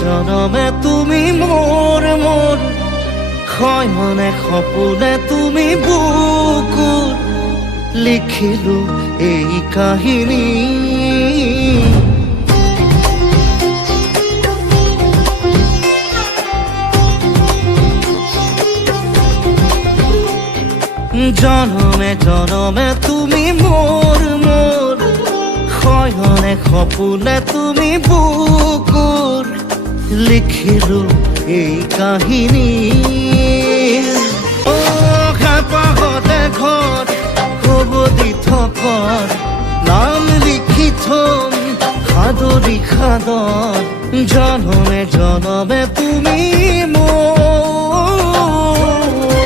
জনমে তুমি মোর মোর শয়নে সপোনে তুমি বুকুৰ লিখিলো এই কাহিনী জনমে জনমে তুমি মোর মোর শয়নে সপোনে তুমি বুকুৰ লিখিলো এই কাহিনী পাহতে ঘৰ কব দি থকৰ নাম লিখি থম সাদৰি সাদৰ জনমে জনমে তুমি মোৰ